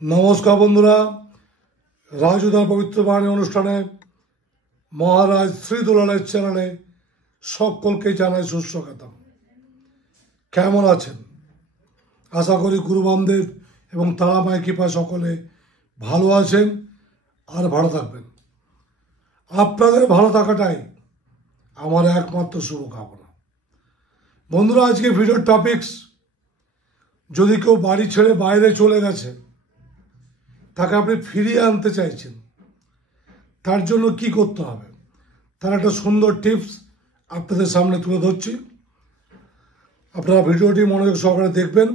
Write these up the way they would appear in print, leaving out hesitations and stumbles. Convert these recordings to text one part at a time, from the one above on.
নমস্কার বন্ধুরা, রাজুদার পবিত্র বাণী অনুষ্ঠানে মহারাজ শ্রী দুলালের চ্যানেলে সকলকে জানাই সুস্বাগতম। কেমন আছেন? আশা করি গুরু বামদেব এবং তারামায়ের কৃপায় সকলে ভালো আছেন আর ভালো থাকবেন। আপনাদের ভালো থাকাটাই আমার একমাত্র শুভকামনা। বন্ধুরা, আজকে ভিডিওর টপিকস, যদি কেউ বাড়ি ছেড়ে বাইরে চলে গেছে, তাকে আপনি ফিরিয়ে আনতে চাইছেন, তার জন্য কি করতে হবে তার একটা সুন্দর টিপস আপনাদের সামনে তুলে ধরছি। আপনারা ভিডিওটি মনোযোগ সহকারে দেখবেন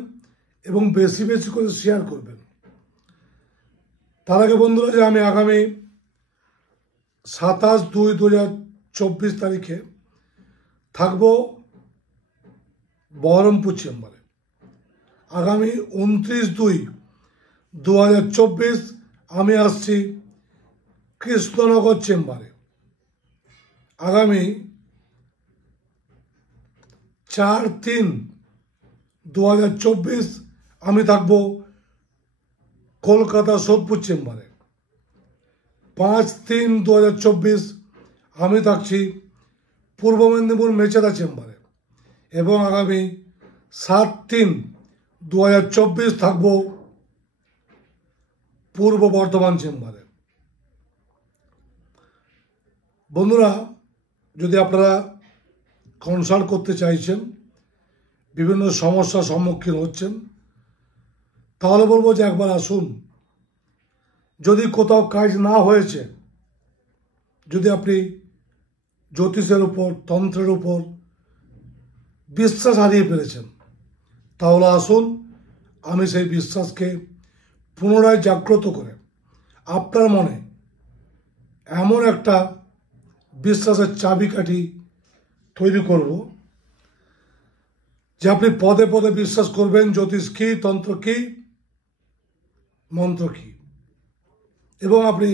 এবং বেশি বেশি করে শেয়ার করবেন। তার আগে বন্ধুরা, যে আমি আগামী 27/2/2024 তারিখে থাকব বহরমপুর চেম্বারে। আগামী 29/2/2024 আমি আসছি কৃষ্ণনগর চেম্বারে। আগামী 4/3/2024 আমি থাকব কলকাতা সোদপুর চেম্বারে। 5/3/2024 আমি থাকছি পূর্ব মেদিনীপুর মেচেদা চেম্বারে এবং আগামী 7/3/2024 থাকব পূর্ব বর্ধমান চেম্বারে। বন্ধুরা, যদি আপনারা কনসাল্ট করতে চাইছেন, বিভিন্ন সমস্যার সম্মুখীন হচ্ছেন, তাহলে বলবো যে একবার আসুন। যদি কোথাও কাজ না হয়েছে, যদি আপনি জ্যোতিষের উপর, তন্ত্রের উপর বিশ্বাস হারিয়ে ফেলেছেন, তাহলে আসুন। আমি সেই বিশ্বাসকে পুনরায় জাগ্রত করে আপনার মনে এমন একটা বিশ্বাসের চাবিকাঠি তৈরি করব যে আপনি পদে পদে বিশ্বাস করবেন জ্যোতিষ কি, তন্ত্র কি, মন্ত্র কি, এবং আপনি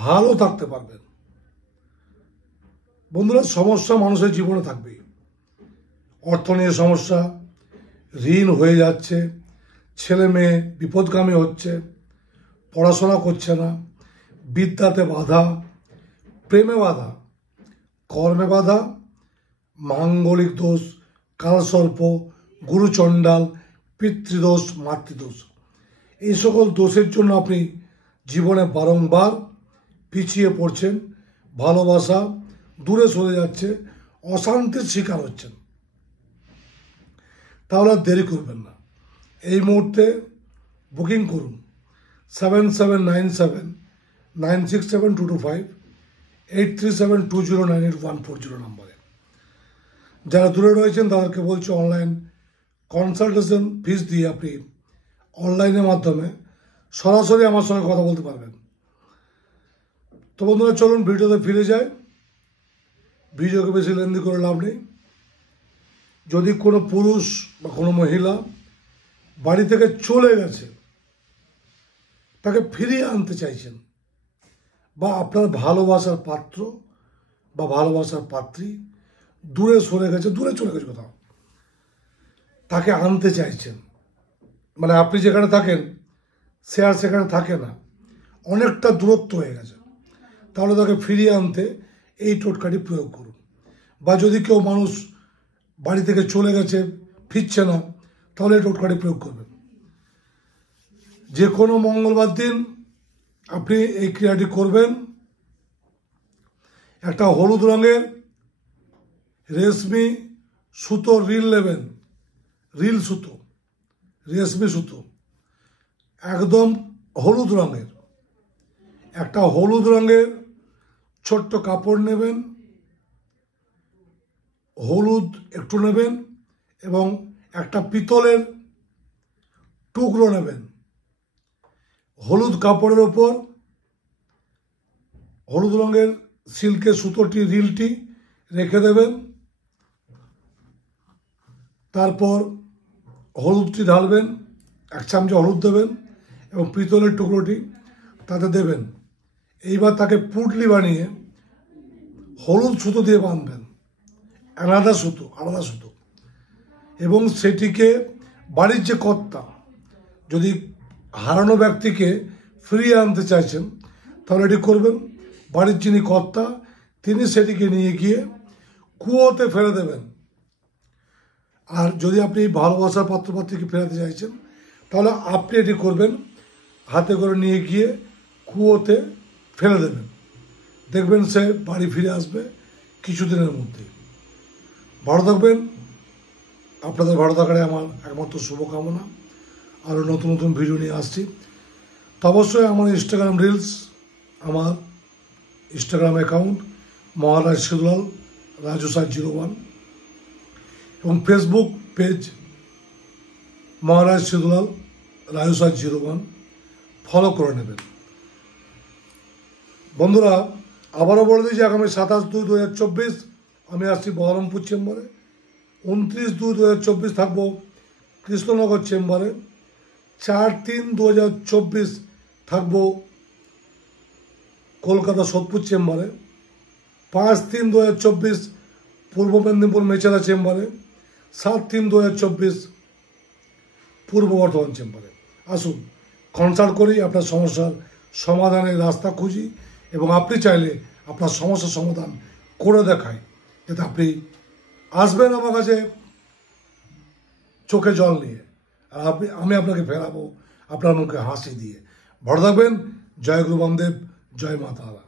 ভালো থাকতে পারবেন। বন্ধুরা, সমস্যা মানুষের জীবনে থাকবেই। অর্থ নিয়ে সমস্যা, ঋণ হয়ে যাচ্ছে, ছেলে মেয়ে বিপদগামী হচ্ছে, পড়াশোনা করছে না, বিদ্যাতে বাধা, প্রেমে বাধা, কর্মে বাধা, মাঙ্গলিক দোষ, কালসর্প, গুরুচণ্ডাল, পিতৃদোষ, মাতৃদোষ, এই সকল দোষের জন্য আপনি জীবনে বারংবার পিছিয়ে পড়ছেন, ভালোবাসা দূরে সরে যাচ্ছে, অশান্তির শিকার হচ্ছেন। তাহলে আর দেরি করবেন না, এই মুহূর্তে বুকিং করুন 7797967225 8372098140 নম্বরে। যারা দূরে রয়েছেন তাদেরকে বলছি, অনলাইন কনসালটেশন ফিস দিয়ে আপনি অনলাইনের মাধ্যমে সরাসরি আমার সঙ্গে কথা বলতে পারবেন। তো বন্ধুরা, চলুন ভিডিওতে ফিরে যায়। ভিডিওকে বেশি লেন্দি করে লাভ নেই। যদি কোনো পুরুষ বা কোনো মহিলা বাড়ি থেকে চলে গেছে, তাকে ফিরিয়ে আনতে চাইছেন, বা আপনার ভালোবাসার পাত্র বা ভালোবাসার পাত্রী দূরে সরে গেছে, দূরে চলে গেছে কোথাও, তাকে আনতে চাইছেন, মানে আপনি যেখানে থাকেন সে আর সেখানে থাকে না, অনেকটা দূরত্ব হয়ে গেছে, তাহলে তাকে ফিরিয়ে আনতে এই টোটকাটি প্রয়োগ করুন। বা যদি কেউ মানুষ বাড়ি থেকে চলে গেছে, ফিরছে না, তাহলে এই টোটকাটি প্রয়োগ করবেন। যে কোনো মঙ্গলবার দিন আপনি এই ক্রিয়াটি করবেন। একটা হলুদ রঙের রেশমি সুতো রিল নেবেন, রিল সুতো, রেশমি সুতো, একদম হলুদ রঙের। একটা হলুদ রঙের ছোট্ট কাপড় নেবেন, হলুদ একটু নেবেন এবং একটা পিতলের টুকরো নেবেন। হলুদ কাপড়ের ওপর হলুদ রঙের সিল্কের সুতোটি, রিলটি রেখে দেবেন। তারপর হলুদটি ঢালবেন, 1 চামচ হলুদ দেবেন এবং পিতলের টুকরোটি তাতে দেবেন। এইবার তাকে পুঁটলি বানিয়ে হলুদ সুতো দিয়ে বাঁধবেন, আলাদা সুতো, এবং সেটিকে বাড়ির যে কর্তা, যদি হারানো ব্যক্তিকে ফিরিয়ে আনতে চাইছেন, তাহলে এটি করবেন। বাড়ির যিনি কর্তা তিনি সেটিকে নিয়ে গিয়ে কুয়োতে ফেলে দেবেন। আর যদি আপনি ভালোবাসার পাত্রপাত্রীকে ফেরাতে চাইছেন, তাহলে আপনি এটি করবেন, হাতে করে নিয়ে গিয়ে কুয়োতে ফেলে দেবেন। দেখবেন সে বাড়ি ফিরে আসবে কিছুদিনের মধ্যে। ভালো থাকবেন। আপনাদের ভালো থাকারে আমার একমাত্র শুভকামনা। আরও নতুন নতুন ভিডিও নিয়ে আসছি। তো অবশ্যই আমার ইনস্টাগ্রাম রিলস, আমার ইনস্টাগ্রাম অ্যাকাউন্ট মহারাজ সিদুলাল রাজু701 এবং ফেসবুক পেজ মহারাজ সিদুলাল রাজু701 ফলো করে নেবেন। বন্ধুরা, আবারও বলে দিই যে আগামী 27/2/2024 আমি আসছি বহরমপুর চেম্বারে। 29/2/2024 থাকবো কৃষ্ণনগর চেম্বারে। 4/3/2024 থাকবো কলকাতা সোদপুর চেম্বারে। 5/3/2024 পূর্ব মেদিনীপুর মেচেলা চেম্বারে। 7/3/2024 পূর্ব বর্ধমান চেম্বারে। আসুন কনসাল্ট করি, আপনার সমস্যার সমাধানের রাস্তা খুঁজি এবং আপনি চাইলে আপনার সমস্যার সমাধান করে দেখাই, যাতে আপনি আসবেন আমার কাছে চোখে জল নিয়ে, আর আমি আপনাকে ফেরাবো আপনার মুখে হাসি দিয়ে। ভালো থাকবেন। জয় গুরু বামদেব, জয় মা তারা।